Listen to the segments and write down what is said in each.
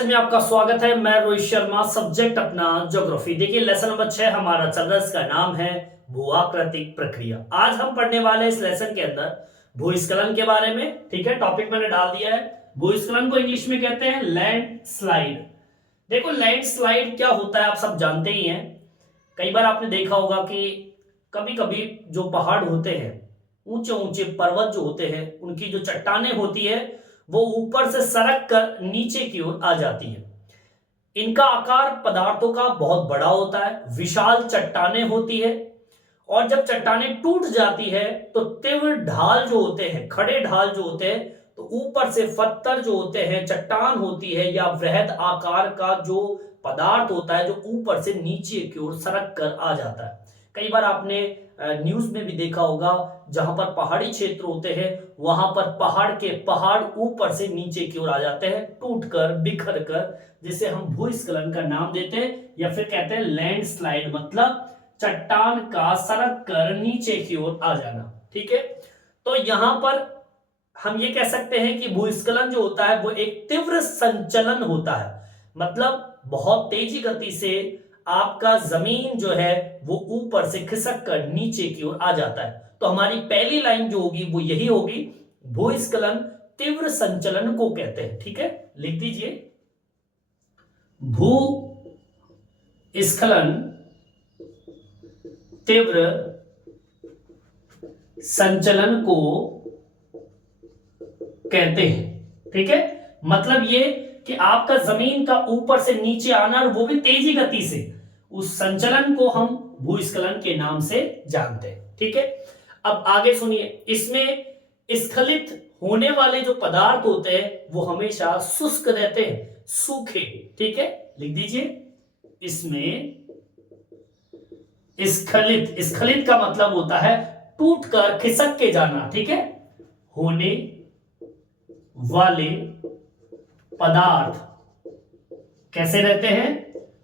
Classes में आपका स्वागत है। मैं रोहित शर्मा, सब्जेक्ट अपना ज्योग्राफी। देखिए लेसन नंबर 6 हमारा चल रहा है, इसका नाम है भूआकृतिक प्रक्रिया। आज हम पढ़ने वाले हैं इस लेसन के अंदर भूस्खलन के बारे में। ठीक है, टॉपिक मैंने डाल दिया है। भूस्खलन को इंग्लिश में कहते हैं लैंड स्लाइड। देखो लैंड स्लाइड क्या होता है आप सब जानते ही हैं। कई बार आपने देखा होगा कि कभी कभी जो पहाड़ होते हैं, ऊंचे ऊंचे पर्वत जो होते हैं, उनकी जो चट्टानें होती है वो ऊपर से सरक कर नीचे की ओर आ जाती है। इनका आकार पदार्थों का बहुत बड़ा होता है, विशाल चट्टानें होती है, और जब चट्टानें टूट जाती है तो तीव्र ढाल जो होते हैं, खड़े ढाल जो होते हैं, तो ऊपर से पत्थर जो होते हैं, चट्टान होती है या वृहद आकार का जो पदार्थ होता है जो ऊपर से नीचे की ओर सरक कर आ जाता है। कई बार आपने न्यूज में भी देखा होगा, जहां पर पहाड़ी क्षेत्र होते हैं वहां पर पहाड़ के पहाड़ ऊपर से नीचे की ओर आ जाते हैं, टूट कर बिखर कर, जिसे हम भूस्खलन का नाम देते हैं या फिर कहते हैं लैंड स्लाइड, मतलब चट्टान का सरक कर नीचे की ओर आ जाना। ठीक है, तो यहां पर हम ये कह सकते हैं कि भूस्खलन जो होता है वो एक तीव्र संचलन होता है, मतलब बहुत तेजी गति से आपका जमीन जो है वो ऊपर से खिसक कर नीचे की ओर आ जाता है। तो हमारी पहली लाइन जो होगी वो यही होगी, भूस्खलन तीव्र संचलन को कहते हैं। ठीक है, लिख दीजिए, भूस्खलन तीव्र संचलन को कहते हैं। ठीक है, मतलब ये कि आपका जमीन का ऊपर से नीचे आना, और वो भी तेजी गति से, उस संचलन को हम भूस्खलन के नाम से जानते हैं। ठीक है, अब आगे सुनिए, इसमें स्खलित होने वाले जो पदार्थ होते हैं वो हमेशा शुष्क रहते हैं, सूखे। ठीक है, लिख दीजिए, इसमें स्खलित, स्खलित का मतलब होता है टूट कर खिसक के जाना। ठीक है, होने वाले पदार्थ कैसे रहते हैं?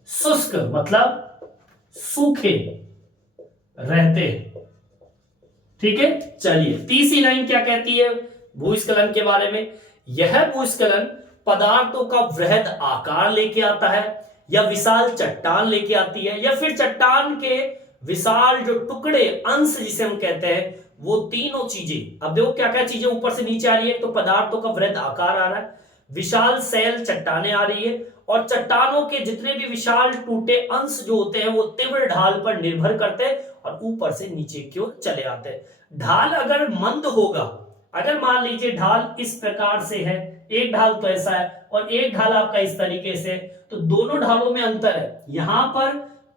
शुष्क, मतलब सूखे रहते हैं। ठीक है, चलिए तीसरी लाइन क्या कहती है भूस्खलन के बारे में? यह भूस्खलन पदार्थों का वृहद आकार लेके आता है, या विशाल चट्टान लेके आती है, या फिर चट्टान के विशाल जो टुकड़े, अंश जिसे हम कहते हैं, वो तीनों चीजें। अब देखो क्या क्या चीजें ऊपर से नीचे आ रही है। तो पदार्थों का वृहद आकार आ रहा है, विशाल शैल चट्टानें आ रही है, और चट्टानों के जितने भी विशाल टूटे अंश जो होते हैं वो तीव्र ढाल पर निर्भर करते हैं और ऊपर से नीचे की ओर चले आते हैं। ढाल अगर मंद होगा, अगर मान लीजिए ढाल इस प्रकार से है, एक ढाल तो ऐसा है और एक ढाल आपका इस तरीके से, तो दोनों ढालों में अंतर है। यहां पर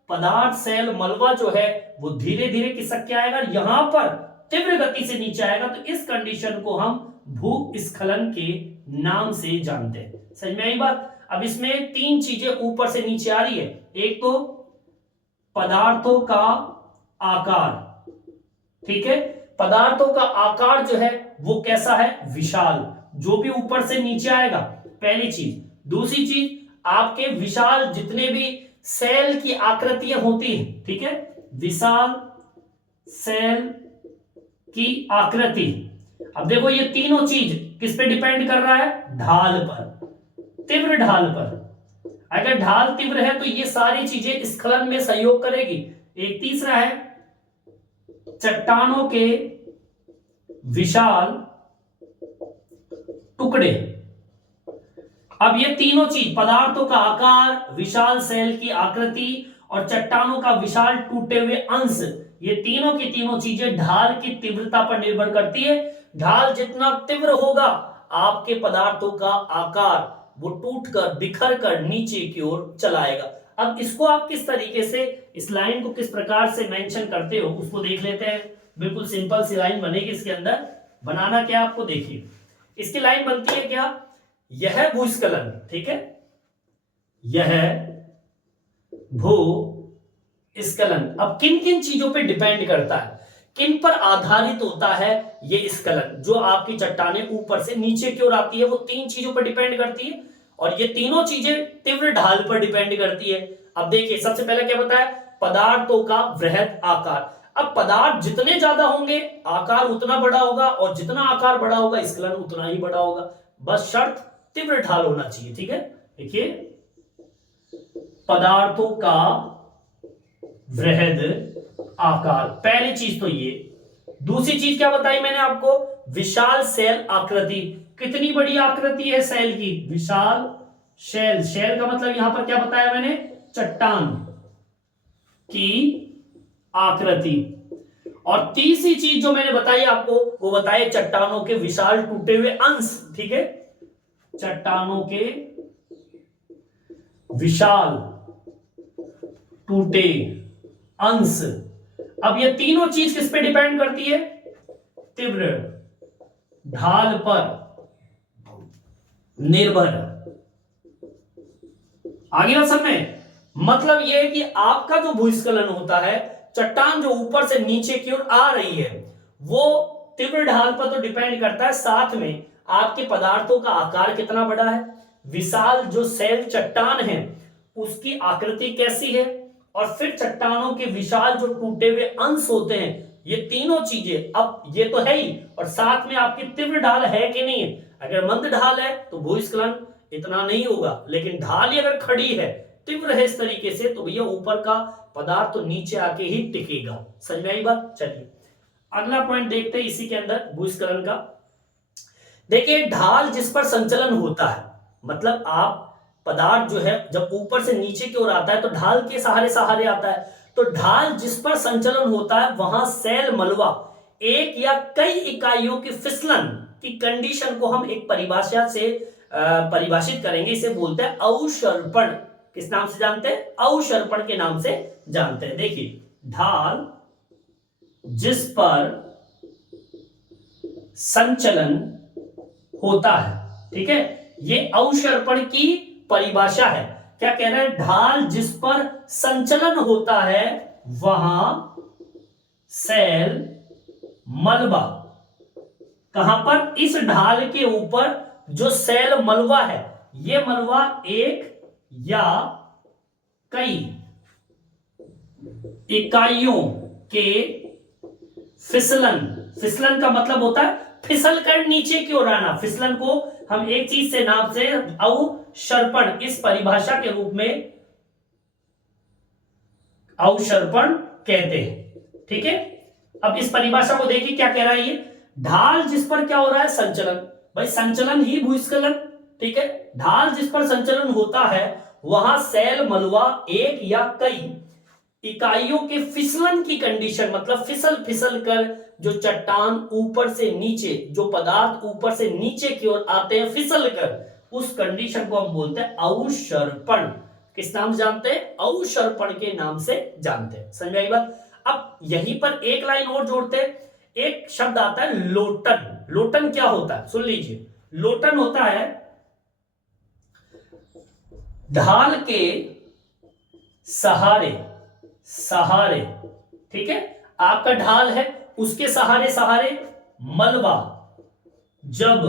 पदार्थ शैल मलबा जो है वो धीरे धीरे खिसक के आएगा, यहां पर तीव्र गति से नीचे आएगा। तो इस कंडीशन को हम भूस्खलन के नाम से जानते हैं। समझ में आई बात? अब इसमें तीन चीजें ऊपर से नीचे आ रही है। एक तो पदार्थों का आकार, ठीक है, पदार्थों का आकार जो है वो कैसा है? विशाल, जो भी ऊपर से नीचे आएगा, पहली चीज। दूसरी चीज, आपके विशाल जितने भी सेल की आकृतियां होती हैं, ठीक है, विशाल सेल की आकृति। अब देखो ये तीनों चीज किस पे डिपेंड कर रहा है? ढाल पर, तीव्र ढाल पर। अगर ढाल तीव्र है तो ये सारी चीजें स्खलन में सहयोग करेगी। एक तीसरा है चट्टानों के विशाल टुकड़े। अब ये तीनों चीज, पदार्थों का आकार, विशाल सेल की आकृति और चट्टानों का विशाल टूटे हुए अंश, ये तीनों की तीनों चीजें ढाल की तीव्रता पर निर्भर करती है। ढाल जितना तीव्र होगा, आपके पदार्थों का आकार वो टूटकर बिखर कर नीचे की ओर चलाएगा। अब इसको आप किस तरीके से, इस लाइन को किस प्रकार से मेंशन करते हो उसको देख लेते हैं। बिल्कुल सिंपल सी लाइन बनेगी इसके अंदर। बनाना क्या आपको देखिए, इसकी लाइन बनती है क्या? यह भूस्खलन, ठीक है, यह भूस्खलन अब किन किन चीजों पे डिपेंड करता है, किन पर आधारित होता है ये स्खलन? जो आपकी चट्टानें ऊपर से नीचे की ओर आती है वो तीन चीजों पर डिपेंड करती है, और ये तीनों चीजें तीव्र ढाल पर डिपेंड करती है। अब देखिए सबसे पहले क्या बताया? पदार्थों का वृहद आकार। अब पदार्थ जितने ज्यादा होंगे आकार उतना बड़ा होगा, और जितना आकार बड़ा होगा स्खलन उतना ही बड़ा होगा। बस शर्त तीव्र ढाल होना चाहिए। ठीक है, देखिए, पदार्थों का वृहद आकार, पहली चीज तो ये। दूसरी चीज क्या बताई मैंने आपको, विशाल सेल आकृति, कितनी बड़ी आकृति है सेल की, विशाल शेल, शेल का मतलब यहां पर क्या बताया मैंने, चट्टान की आकृति। और तीसरी चीज जो मैंने बताई आपको, वो बताए चट्टानों के विशाल टूटे हुए अंश, ठीक है, चट्टानों के विशाल टूटे अंश। अब ये तीनों चीज किस पे डिपेंड करती है, तीव्र ढाल पर निर्भर। आगे बात समझ में, मतलब यह है कि आपका जो भूस्खलन होता है, चट्टान जो ऊपर से नीचे की ओर आ रही है, वो तीव्र ढाल पर तो डिपेंड करता है, साथ में आपके पदार्थों का आकार कितना बड़ा है, विशाल जो सेल चट्टान है उसकी आकृति कैसी है, और फिर चट्टानों के विशाल जो टूटे हुए अंश होते हैं, ये तीनों चीजें, अब ये तो है ही, और साथ में आपकी तीव्र ढाल है कि नहीं है। अगर मंद ढाल है तो भूस्खलन इतना नहीं होगा, लेकिन ढाल अगर खड़ी है, तीव्र है इस तरीके से, तो भैया ऊपर का पदार्थ तो नीचे आके ही टिकेगा। समझ में आई बात। चलिए अगला पॉइंट देखते हैं इसी के अंदर भूस्खलन का। देखिए, ढाल जिस पर संचलन होता है, मतलब आप पदार्थ जो है जब ऊपर से नीचे की ओर आता है तो ढाल के सहारे सहारे आता है, तो ढाल जिस पर संचलन होता है वहां सेल मलबा एक या कई इकाइयों की फिसलन की कंडीशन को हम एक परिभाषा से परिभाषित करेंगे, इसे बोलते हैं अवसर्पण। किस नाम से जानते हैं, अवसर्पण के नाम से जानते हैं। देखिए, ढाल जिस पर संचलन होता है, ठीक है, ये अवसर्पण की परिभाषा है। क्या कह रहा है, ढाल जिस पर संचलन होता है वहां सेल मलबा, कहां पर, इस ढाल के ऊपर जो सेल मलबा है, ये मलबा एक या कई इकाइयों के फिसलन, फिसलन का मतलब होता है फिसल कर नीचे की ओर आना, फिसलन को हम एक चीज से नाम से अवसर्पण, इस परिभाषा के रूप में अवसर्पण कहते हैं। ठीक है, अब इस परिभाषा को देखिए क्या कह रहा है ये, ढाल जिस पर क्या हो रहा है, संचलन, भाई संचलन ही भूस्खलन। ठीक है, ढाल जिस पर संचलन होता है वहां सेल मलबा एक या कई इकाइयों के फिसलन की कंडीशन, मतलब फिसल फिसल कर जो चट्टान ऊपर से नीचे, जो पदार्थ ऊपर से नीचे की ओर आते हैं फिसल कर, उस कंडीशन को हम बोलते हैं अवसर्पण। किस नाम से जानते हैं, अवसर्पण के नाम से जानते हैं। समझ में आई बात। अब यहीं पर एक लाइन और जोड़ते हैं, एक शब्द आता है लोटन। लोटन क्या होता है, सुन लीजिए। लोटन होता है ढाल के सहारे सहारे, ठीक है, आपका ढाल है उसके सहारे सहारे मलबा जब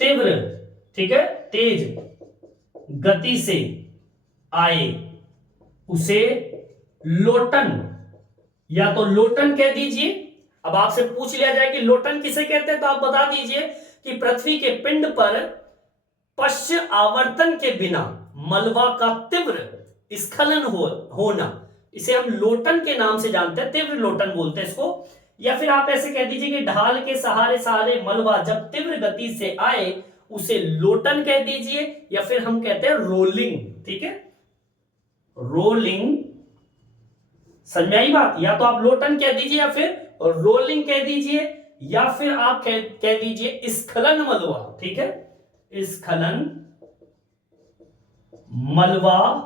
तीव्र, ठीक है, तेज गति से आए उसे लोटन, या तो लोटन कह दीजिए। अब आपसे पूछ लिया जाए कि लोटन किसे कहते हैं, तो आप बता दीजिए कि पृथ्वी के पिंड पर पश्च आवर्तन के बिना मलबा का तीव्र स्खलन होना, इसे हम लोटन के नाम से जानते हैं, तीव्र लोटन बोलते हैं इसको। या फिर आप ऐसे कह दीजिए कि ढाल के सहारे सहारे मलबा जब तीव्र गति से आए उसे लोटन कह दीजिए, या फिर हम कहते हैं रोलिंग। ठीक है, रोलिंग। समझ में आई बात। या तो आप लोटन कह दीजिए या फिर रोलिंग कह दीजिए, या फिर आप कह दीजिए स्खलन मलबा। ठीक है, स्खलन मलबा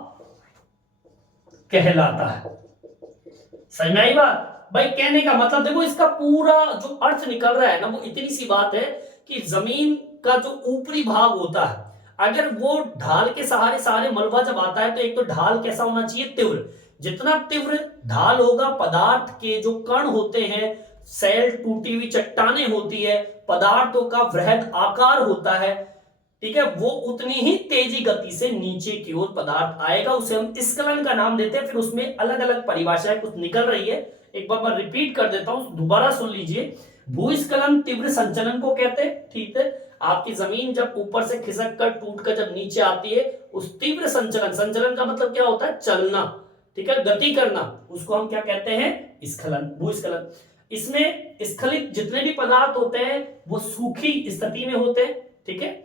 कहलाता है। समझ में आई बात। भाई कहने का मतलब देखो, इसका पूरा जो अर्थ निकल रहा है ना, वो इतनी सी बात है कि जमीन का जो ऊपरी भाग होता है, अगर वो ढाल के सहारे सहारे मलबा जब आता है, तो एक तो ढाल कैसा होना चाहिए, तीव्र। जितना तीव्र ढाल होगा, पदार्थ के जो कण होते हैं, सेल टूटी हुई चट्टाने होती है, पदार्थों का वृहद आकार होता है, ठीक है, वो उतनी ही तेजी गति से नीचे की ओर पदार्थ आएगा, उसे हम स्खलन का नाम देते हैं। फिर उसमें अलग अलग परिभाषाएं कुछ निकल रही है, एक बार मैं रिपीट कर देता हूं, दोबारा सुन लीजिए। भूस्खलन तीव्र संचलन को कहते हैं, ठीक है। आपकी जमीन जब ऊपर से खिसक कर टूट कर जब नीचे आती है, उस तीव्र संचलन, संचलन का मतलब क्या होता है, चलना, ठीक है, गति करना, उसको हम क्या कहते हैं, स्खलन, भूस्खलन। इसमें स्खलित जितने भी पदार्थ होते हैं वो सूखी स्थिति में होते हैं, ठीक है।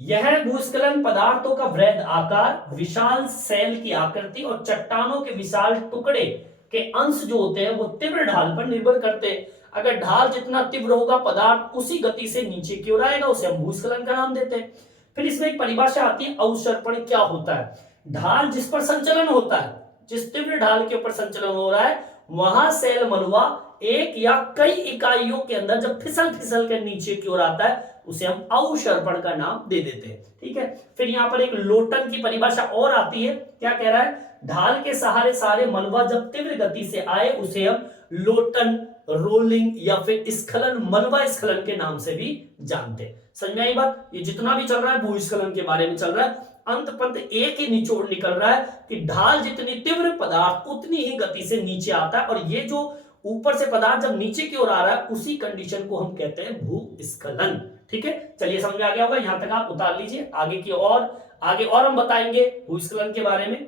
यह भूस्खलन पदार्थों का वृहद आकार, विशाल सेल की आकृति और चट्टानों के विशाल टुकड़े के अंश जो होते हैं वो तीव्र ढाल पर निर्भर करते हैं। अगर ढाल जितना तीव्र होगा, पदार्थ उसी गति से नीचे की ओर आएगा, उसे हम भूस्खलन का नाम देते हैं। फिर इसमें एक परिभाषा आती है, अवसर्पण क्या होता है। ढाल जिस पर संचलन होता है, जिस तीव्र ढाल के ऊपर संचलन हो रहा है, वहां सेल मलबा एक या कई इकाइयों के अंदर जब फिसल फिसल कर नीचे की ओर आता है, उसे हम अवसर्पण का नाम दे देते हैं, ठीक है। फिर यहां पर एक लोटन की परिभाषा और आती है, क्या कह रहा है, ढाल के सहारे सारे मलबा जब तीव्र गति से आए, उसे हम लोटन, रोलिंग या फिर स्खलन, मलबा स्खलन के नाम से भी जानते हैं। समझ में आई बात। ये जितना भी चल रहा है भूस्खलन के बारे में चल रहा है, अंत पंत एक ही निचोड़ निकल रहा है कि ढाल जितनी तीव्र, पदार्थ उतनी ही गति से नीचे आता है, और ये जो ऊपर से पदार्थ जब नीचे की ओर आ रहा है, उसी कंडीशन को हम कहते हैं भूस्खलन, ठीक है। चलिए समझ में आ गया होगा, यहां तक आप उतार लीजिए, आगे की और आगे और हम बताएंगे भूस्खलन के बारे में,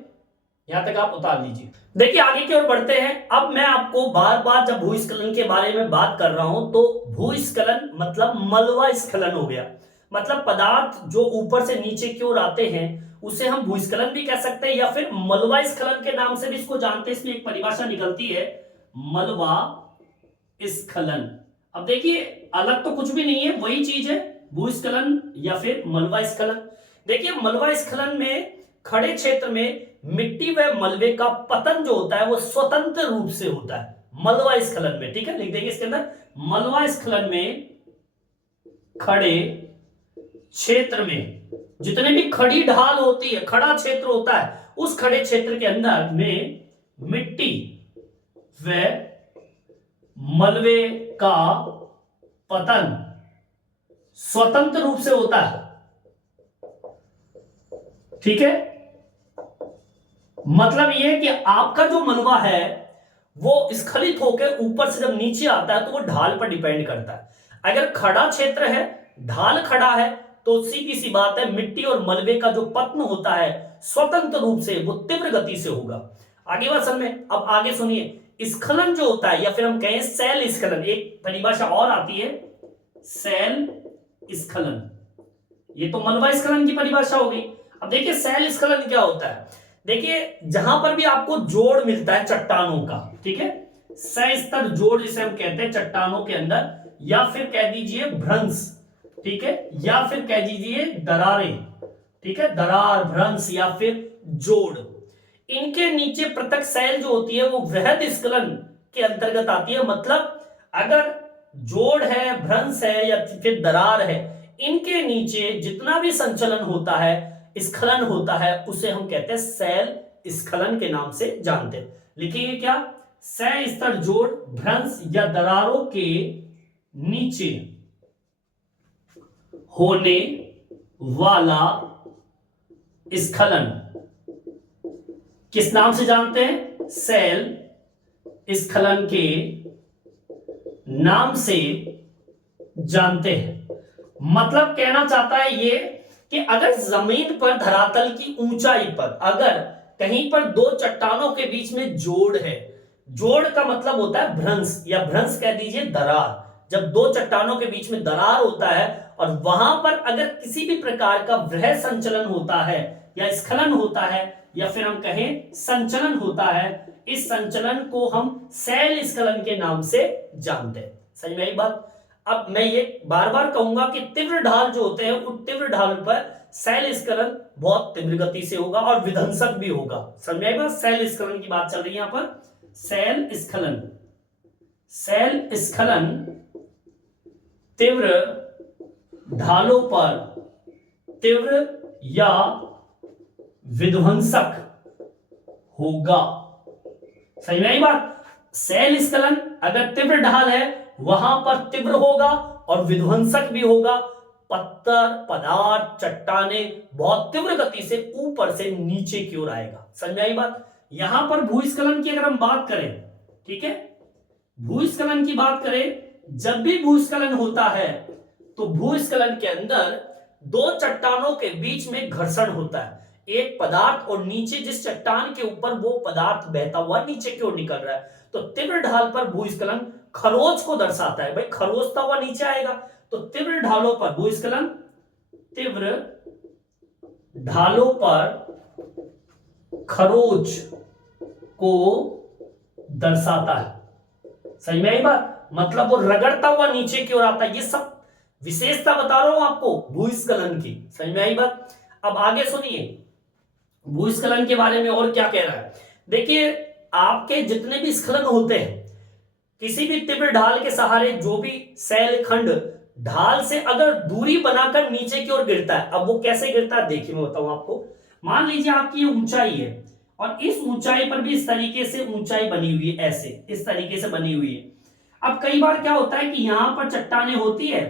यहां तक आप उतार लीजिए। देखिए आगे की ओर बढ़ते हैं। अब मैं आपको बार बार जब भूस्खलन के बारे में बात कर रहा हूं, तो भूस्खलन मतलब मलबा स्खलन हो गया, मतलब पदार्थ जो ऊपर से नीचे की ओर आते हैं उसे हम भूस्खलन भी कह सकते हैं, या फिर मलबा स्खलन के नाम से भी इसको जानते हैं। इसमें एक परिभाषा निकलती है, मलबा स्खलन। अब देखिए अलग तो कुछ भी नहीं है, वही चीज है, भूस्खलन या फिर मलबा स्खलन। देखिए मलबा स्खलन में खड़े क्षेत्र में मिट्टी व मलबे का पतन जो होता है वो स्वतंत्र रूप से होता है मलबा स्खलन में, ठीक है, लिख देंगे इसके अंदर। मलबा स्खलन में खड़े क्षेत्र में जितने भी खड़ी ढाल होती है, खड़ा क्षेत्र होता है, उस खड़े क्षेत्र के अंदर में मिट्टी व मलबे का पतन स्वतंत्र रूप से होता है, ठीक है। मतलब यह कि आपका जो मलबा है वो स्खलित होकर ऊपर से जब नीचे आता है तो वो ढाल पर डिपेंड करता है। अगर खड़ा क्षेत्र है, ढाल खड़ा है, तो सीधी सी बात है मिट्टी और मलबे का जो पतन होता है स्वतंत्र रूप से वो तीव्र गति से होगा। आगे बात समझ में। अब आगे सुनिए, स्खलन जो होता है या फिर हम कहें सेल स्खलन, एक परिभाषा और आती है, सेल स्खलन। ये तो मलबा स्खलन की परिभाषा हो गई। अब देखिए सेल स्खलन क्या होता है। देखिए जहां पर भी आपको जोड़ मिलता है चट्टानों का, ठीक है, सस्तर जोड़ जिसे हम कहते हैं चट्टानों के अंदर, या फिर कह दीजिए भ्रंश, ठीक है, या फिर कह दीजिए दरारें, ठीक है, दरार, भ्रंश या फिर जोड़, इनके नीचे पृथक सेल जो होती है वो वृहद स्खलन के अंतर्गत आती है। मतलब अगर जोड़ है, भ्रंश है या फिर दरार है, इनके नीचे जितना भी संचलन होता है, स्खलन होता है, उसे हम कहते हैं सेल स्खलन के नाम से जानते हैं। लिखिए क्या, सस्तर जोड़, भ्रंश या दरारों के नीचे होने वाला स्खलन किस नाम से जानते हैं, सेल स्खलन के नाम से जानते हैं। मतलब कहना चाहता है ये कि अगर जमीन पर, धरातल की ऊंचाई पर, अगर कहीं पर दो चट्टानों के बीच में जोड़ है, जोड़ का मतलब होता है भ्रंश या भ्रंश कह दीजिए दरार। जब दो चट्टानों के बीच में दरार होता है और वहां पर अगर किसी भी प्रकार का वृहद संचलन होता है या स्खलन होता है या फिर हम कहें संचलन होता है, इस संचलन को हम सेल स्खलन के नाम से जानते हैं। समझ में आई बात। अब मैं ये बार बार कहूंगा कि तीव्र ढाल जो होते हैं, उन तीव्र ढाल पर सेल स्खलन बहुत तीव्र गति से होगा और विध्वंसक भी होगा। समझ में आई बात। सेल स्खलन की बात चल रही है यहां पर, सेल स्खलन। सेल स्खलन तीव्र ढालों पर तीव्र या विध्वंसक होगा। सही में आई बात। सेल स्खलन अगर तीव्र ढाल है वहां पर तीव्र होगा और विध्वंसक भी होगा। पत्थर, पदार्थ, चट्टाने बहुत तीव्र गति से ऊपर से नीचे की ओर आएगा। समझ में आई बात। यहां पर भूस्खलन की अगर हम बात करें, ठीक है, भूस्खलन की बात करें, जब भी भूस्खलन होता है तो भूस्खलन के अंदर दो चट्टानों के बीच में घर्षण होता है, एक पदार्थ और नीचे जिस चट्टान के ऊपर वो पदार्थ बहता हुआ नीचे की ओर निकल रहा है। तो तीव्र ढाल पर भूस्खलन खरोच को दर्शाता है। भाई खरोचता हुआ नीचे आएगा, तो तीव्र ढालों पर भूस्खलन तीव्र ढालों पर खरोच को दर्शाता है। सही में यही बात, मतलब वो रगड़ता हुआ नीचे की ओर आता है। ये सब विशेषता बता रहा हूं आपको भूस्खलन की। सही में यही बात। अब आगे सुनिए भूस्खलन के बारे में और क्या कह रहा है। देखिए आपके जितने भी स्खलन होते हैं, किसी भी तीव्र ढाल के सहारे जो भी शैल खंड ढाल से अगर दूरी बनाकर नीचे की ओर गिरता है, अब वो कैसे गिरता है देखिए मैं बताऊं आपको। मान लीजिए आपकी ये ऊंचाई है और इस ऊंचाई पर भी इस तरीके से ऊंचाई बनी हुई है, ऐसे इस तरीके से बनी हुई है। अब कई बार क्या होता है कि यहां पर चट्टाने होती है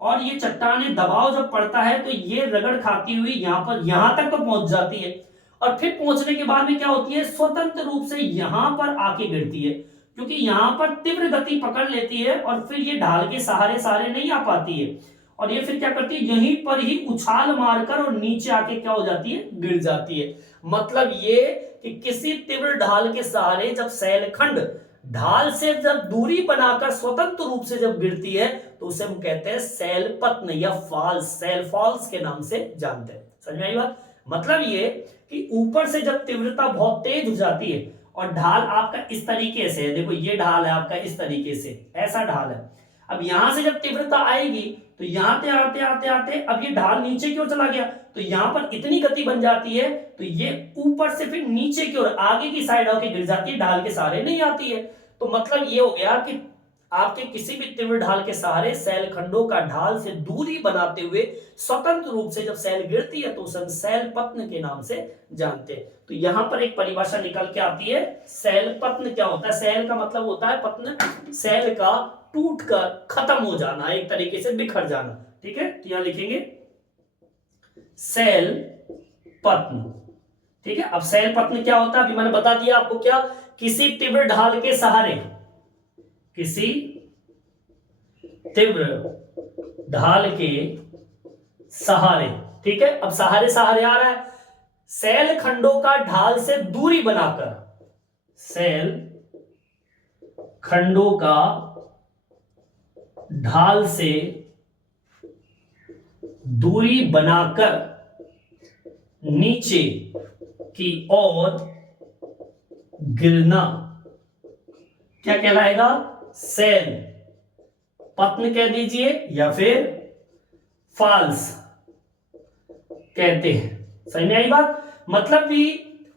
और ये चट्टाने दबाव जब पड़ता है तो ये रगड़ खाती हुई यहां पर यहां तक तो पहुंच जाती है, और फिर पहुंचने के बाद में क्या होती है, स्वतंत्र रूप से यहां पर आके गिरती है, क्योंकि यहां पर तीव्र गति पकड़ लेती है और फिर ये ढाल के सहारे सहारे नहीं आ पाती है, और ये फिर क्या करती है, यहीं पर ही उछाल मारकर और नीचे आके क्या हो जाती है, गिर जाती है। मतलब ये कि किसी तीव्र ढाल के सहारे जब शैलखंड ढाल से जब दूरी बनाकर स्वतंत्र रूप से जब गिरती है तो उसे हम कहते हैं शैलपतन या फॉल्स, शैल फॉल्स के नाम से जानते हैं। समझ में आई बात। मतलब ये कि ऊपर से जब तीव्रता बहुत तेज हो जाती है और ढाल आपका इस तरीके से है, देखो ये ढाल है आपका इस तरीके से, ऐसा ढाल है। अब यहां से जब तीव्रता आएगी तो यहां से आते आते आते अब ये ढाल नीचे की ओर चला गया, तो यहां पर इतनी गति बन जाती है तो ये ऊपर से फिर नीचे की ओर आगे की साइड होकर गिर जाती है, ढाल के सहारे नहीं आती है। तो मतलब ये हो गया कि आपके किसी भी तीव्र ढाल के सहारे शैलखंडों का ढाल से दूरी बनाते हुए स्वतंत्र रूप से जब शैल गिरती है तो उसे हम शैलपतन के नाम से जानते हैं। तो यहां पर एक परिभाषा निकल के आती है, शैलपतन क्या होता है, शैल का मतलब होता है पतन, शैल का टूट कर खत्म हो जाना, एक तरीके से बिखर जाना। ठीक है, तो यहां लिखेंगे शैलपतन। ठीक है, अब शैलपतन क्या होता है अभी मैंने बता दिया आपको, क्या, किसी तीव्र ढाल के सहारे, किसी तीव्र ढाल के सहारे, ठीक है, अब सहारे सहारे आ रहा है, शैल खंडों का ढाल से दूरी बनाकर, शैल खंडों का ढाल से दूरी बनाकर नीचे की ओर गिरना क्या कहलाएगा, शैल पतन कह दीजिए या फिर फॉल्स कहते हैं। सही में आई बात। मतलब भी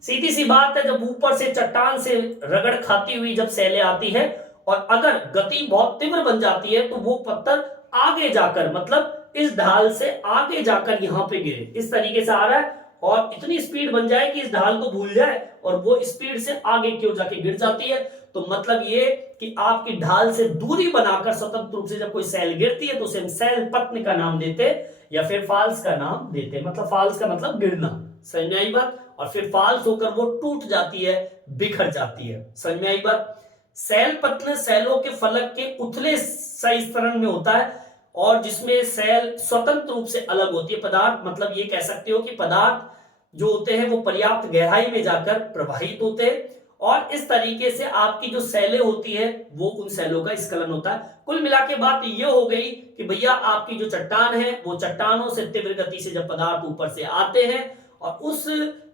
सीधी सी बात है, जब ऊपर से चट्टान से रगड़ खाती हुई जब शैलें आती है और अगर गति बहुत तीव्र बन जाती है तो वो पत्थर आगे जाकर, मतलब इस ढाल से आगे जाकर यहां पे गिरे, इस तरीके से आ रहा है और इतनी स्पीड बन जाए कि इस ढाल को भूल जाए और वो स्पीड से आगे की ओर जाके गिर जाती है। तो मतलब ये कि आपकी ढाल से दूरी बनाकर स्वतंत्र रूप से जब कोई शैल गिरती है तो उसे हम शैलपतन का नाम देते या फिर फॉल्स का नाम देते। मतलब फॉल्स का मतलब गिरना, समझ में आई बात। और फिर फॉल्स होकर वो टूट जाती है, बिखर जाती है। समझ में आई बात। शैलपतन शैलों के फलक के उथले संस्तरण में होता है और जिसमें शैल स्वतंत्र रूप से अलग होती है पदार्थ। मतलब ये कह सकते हो कि पदार्थ जो होते हैं वो पर्याप्त गहराई में जाकर प्रवाहित होते हैं और इस तरीके से आपकी जो शैलें होती है वो उन शैलों का स्खलन होता है। कुल मिला के बात ये हो गई कि भैया आपकी जो चट्टान है वो चट्टानों से तीव्र गति से जब पदार्थ ऊपर से आते हैं और उस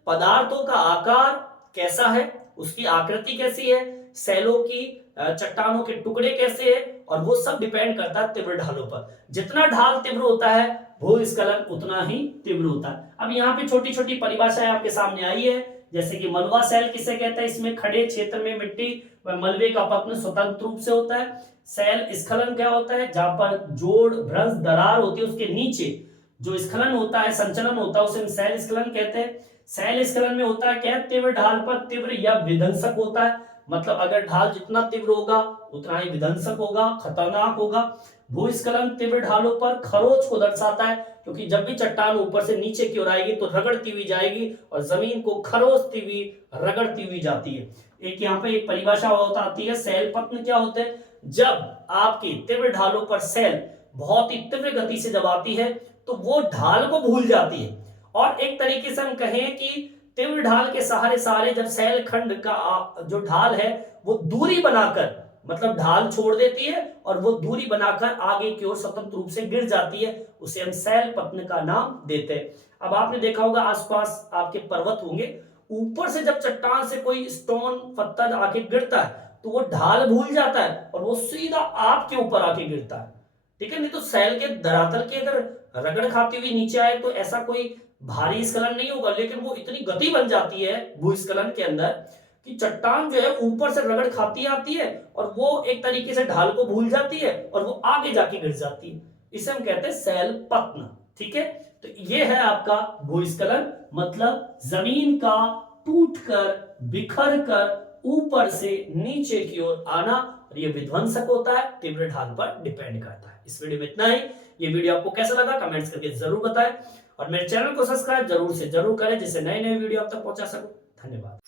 पदार्थों का आकार कैसा है, उसकी आकृति कैसी है, शैलों की चट्टानों के टुकड़े कैसे हैं, और वो सब डिपेंड करता है तीव्र ढालों पर। जितना ढाल तीव्र होता है भूस्खलन उतना ही तीव्र होता है। अब यहाँ पे छोटी छोटी परिभाषाएं आपके सामने आई है, जैसे कि मलबा शैल किसे कहते हैं, इसमें खड़े क्षेत्र में मिट्टी व मलबे का पतन स्वतंत्र रूप से होता है। शैल स्खलन क्या होता है, जहां पर जोड़ भ्रंश दरार होती है उसके नीचे जो स्खलन होता है, संचलन होता है, उसे हम शैल स्खलन कहते हैं। शैल स्खलन में होता है क्या, तीव्र ढाल पर तीव्र या विध्वंसक होता है। मतलब अगर ढाल जितना तीव्र होगा उतना ही विध्वंसक होगा, खतरनाक होगा। भूस्खलन तीव्र ढालों पर खरोच को दर्शाता है, क्योंकि जब भी चट्टान ऊपर से नीचे की ओर आएगी तो रगड़ती हुई जाएगी और जमीन को खरोचती हुई रगड़ती हुई जाती है। एक यहाँ पे एक परिभाषा होता आती है, शैलपतन क्या होते हैं, जब आपकी तीव्र ढालों पर शैल बहुत ही तीव्र गति से जब आती है तो वो ढाल को भूल जाती है। और एक तरीके से हम कहें कि तीव्र ढाल के सहारे सहारे जब सैल खंड का जो ढाल है वो दूरी बनाकर, मतलब ढाल छोड़ देती है और वो दूरी बनाकर आगे की ओर स्वतंत्र रूप से गिर जाती है, उसे हम सैल पतन का नाम देते हैं। अब आपने देखा होगा आसपास आपके पर्वत होंगे, ऊपर से जब चट्टान से कोई स्टोन पत्थर आके गिरता है तो वो ढाल भूल जाता है और वो सीधा आपके ऊपर आके गिरता है, ठीक है। नहीं तो सैल के धरातल की अगर रगड़ खाती हुई नीचे आए तो ऐसा कोई भारी स्खलन नहीं होगा, लेकिन वो इतनी गति बन जाती है भूस्खलन के अंदर कि चट्टान जो है ऊपर से रगड़ खाती आती है और वो एक तरीके से ढाल को भूल जाती है और वो आगे जाके गिर जाती है। इसे हम कहते हैं सैल पतन, ठीक है। तो ये है आपका भूस्खलन, मतलब जमीन का टूटकर बिखर कर ऊपर से नीचे की ओर आना, और ये विध्वंसक होता है, तीव्र ढाल पर डिपेंड करता है। इस वीडियो में इतना ही। ये वीडियो आपको कैसा लगा कमेंट्स करके जरूर बताएं और मेरे चैनल को सब्सक्राइब जरूर से जरूर करें जिससे नए नए वीडियो आप तक पहुंचा सकूं। धन्यवाद।